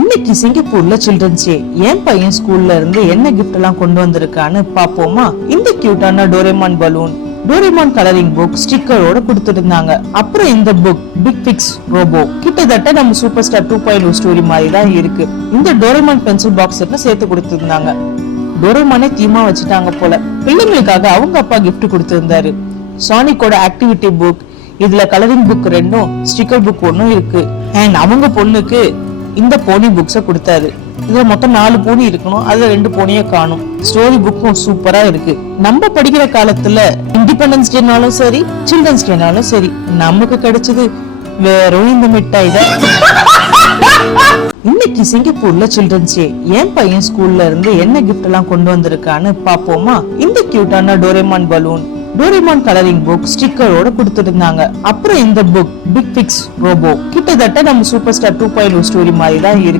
இன்னைக்கு சிங்கப்பூர்ல children's day. என் பையன் ஸ்கூல்ல இருந்து என்ன கிஃப்ட் எல்லாம் கொண்டு வந்திருக்கான்னு பாப்போமா? இந்த கியூட்டான Doraemon balloon, Doraemon colouring book ஸ்டிக்கரோட கொடுத்துருந்தாங்க. அப்புறம் இந்த புக் பிக் பிக்ஸ் ரோபோ, கிட்டத்தட்ட நம்ம சூப்பர் ஸ்டார் 2.0 ஸ்டோரி மாதிரி தான் இருக்கு. இந்த டோரேமான் பென்சில் பாக்ஸ் சேர்த்து கொடுத்திருந்தாங்க. டோரேமானே தீமா வச்சுட்டாங்க போல. பிள்ளைங்களுக்காக அவங்க அப்பா கிஃப்ட் கொடுத்திருந்தாரு. சானிக்கோட ஆக்டிவிட்டி புக், இதுல கலரிங் புக் 2, ஸ்டிக்கர் புக் 1 இருக்கு. அண்ட் அவங்க பொண்ணுக்கு இந்த போனி புக்ஸ கொடுத்தாரு. இதுல மொத்தம் 4 போனி இருக்கணும், அதுல 2 போனிய காணும். ஸ்டோரி புக்கும் சூப்பரா இருக்கு. நம்ம படிக்கிற காலத்துல இண்டிபெண்டன்ஸ் டேனாலும் சரி, சில்ட்ரன்ஸ் டேனாலும் சரி, நமக்கு கிடைச்சது வெறும் இந்த மிட்டாய் தான். இன்னைக்கு சிங்கப்பூர்ல சில்ட்ரன்ஸ் டே. என் பையன் ஸ்கூல்ல இருந்து என்ன கிஃப்ட் எல்லாம் கொண்டு வந்திருக்கான்னு பாப்போமா? இந்த கியூட்டான Doraemon balloon, Doraemon colouring book ஸ்டிக்கரோட கொடுத்திருந்தாங்க. அப்புறம் இந்த புக் பிக் பிக்ஸ் ரோபோ, கிட்டத்தட்ட நம்ம சூப்பர் ஸ்டார் 2.0 ஸ்டோரி மாதிரி தான் இருக்கு.